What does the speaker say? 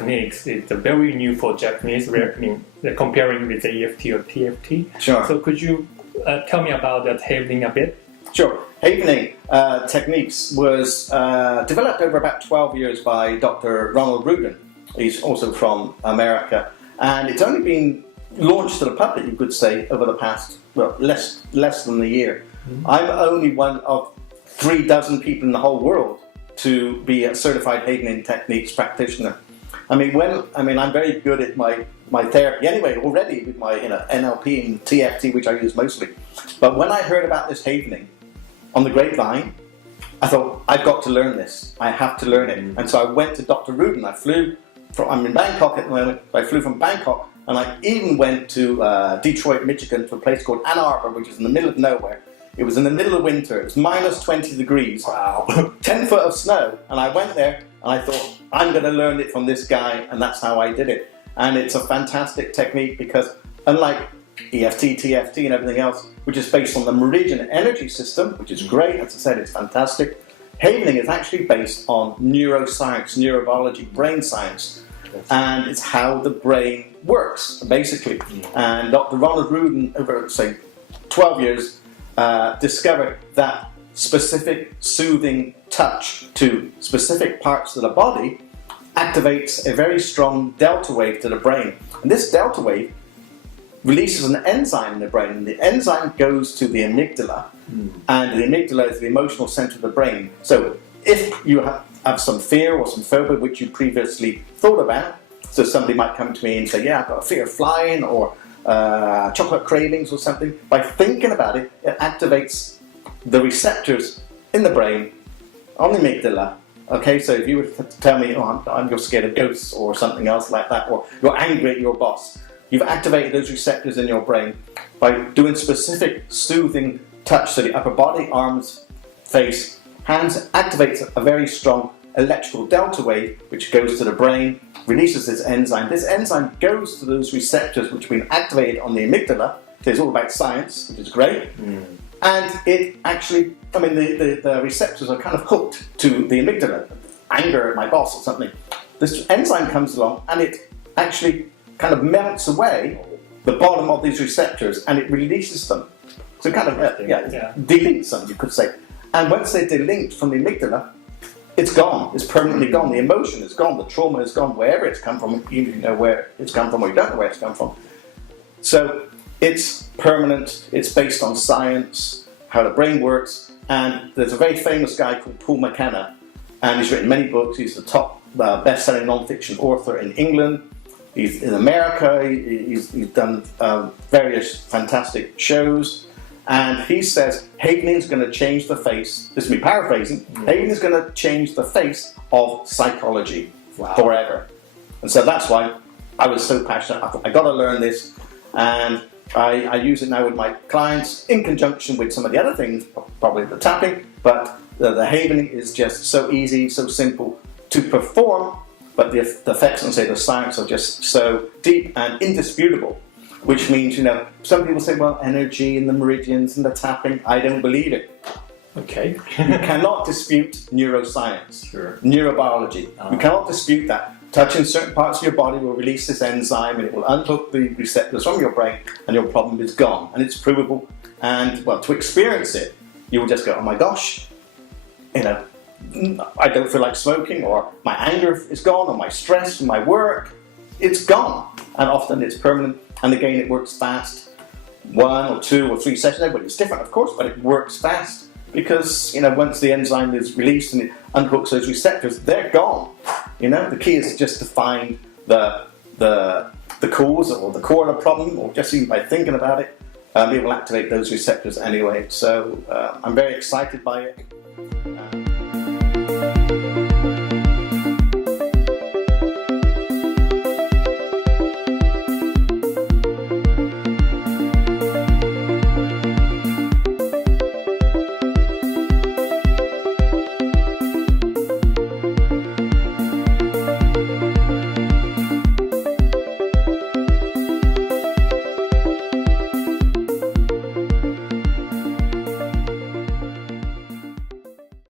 techniques is very new for Japanese. Comparing with the EFT or TFT. Sure. So could you tell me about that havening a bit? Sure. Havening techniques was developed over about 12 years by Dr. Ronald Rudin. He's also from America. And it's only been launched to the public, you could say, over the past, well, less than a year. Mm-hmm. I'm only one of 36 people in the whole world to be a certified havening techniques practitioner. I'm very good at my therapy anyway already with my NLP and TFT, which I use mostly. But when I heard about this havening on the grapevine, I thought, I've got to learn this. I have to learn it. And so I went to Dr. Rudin. I'm in Bangkok at the moment. I flew from Bangkok, and I even went to Detroit, Michigan, to a place called Ann Arbor, which is in the middle of nowhere. It was in the middle of winter. It was minus 20 degrees. Wow. 10 foot of snow. And I went there, and I thought, I'm going to learn it from this guy, and that's how I did it. And it's a fantastic technique because unlike EFT, TFT, and everything else, which is based on the meridian energy system, which is great, as I said, it's fantastic. Havening is actually based on neuroscience, neurobiology, brain science, and it's how the brain works, basically. And Dr. Ronald Rudin, over, say, 12 years, discovered that specific soothing touch to specific parts of the body activates a very strong delta wave to the brain. And this delta wave releases an enzyme in the brain, and the enzyme goes to the amygdala, and the amygdala is the emotional center of the brain. So if you have some fear or some phobia which you previously thought about, so somebody might come to me and say, yeah, I've got a fear of flying or chocolate cravings or something, by thinking about it, it activates the receptors in the brain on the amygdala. Okay, so if you were to tell me, oh, you're scared of ghosts or something else like that, or you're angry at your boss, you've activated those receptors in your brain by doing specific soothing touch to the upper body, arms, face, hands, activates a very strong electrical delta wave which goes to the brain, releases this enzyme. This enzyme goes to those receptors which have been activated on the amygdala. So it's all about science, which is great. And it actually, the receptors are kind of hooked to the amygdala. Anger at my boss or something. This enzyme comes along and it actually kind of melts away the bottom of these receptors and it releases them. So kind of, deletes them, you could say. And once they're delinked from the amygdala, it's gone. It's permanently gone. The emotion is gone. The trauma is gone. Wherever it's come from, even if you know where it's come from or you don't know where it's come from. So it's permanent. It's based on science, how the brain works. And there's a very famous guy called Paul McKenna, and he's written many books. He's the top best-selling non-fiction author in England. He's in America. He's done various fantastic shows. And he says, havening is going to change the face, this is me paraphrasing, havening is going to change the face of psychology forever. And so that's why I was so passionate. I thought, I got to learn this. And I use it now with my clients in conjunction with some of the other things, probably the tapping, but the havening is just so easy, so simple to perform, but the effects and say the science are just so deep and indisputable. Which means, some people say, well, energy and the meridians and the tapping, I don't believe it. Okay. You cannot dispute neuroscience, neurobiology. You cannot dispute that. Touching certain parts of your body will release this enzyme and it will unhook the receptors from your brain and your problem is gone. And it's provable. And, well, to experience it, you will just go, oh my gosh, I don't feel like smoking, or my anger is gone, or my stress from my work, it's gone. And often it's permanent. And again, it works fast. 1 or 2 or 3 sessions. Everybody's different, of course, but it works fast because, once the enzyme is released and it unhooks those receptors, they're gone. The key is just to find the cause or the core of the problem, or just even by thinking about it, it will activate those receptors anyway. So I'm very excited by it.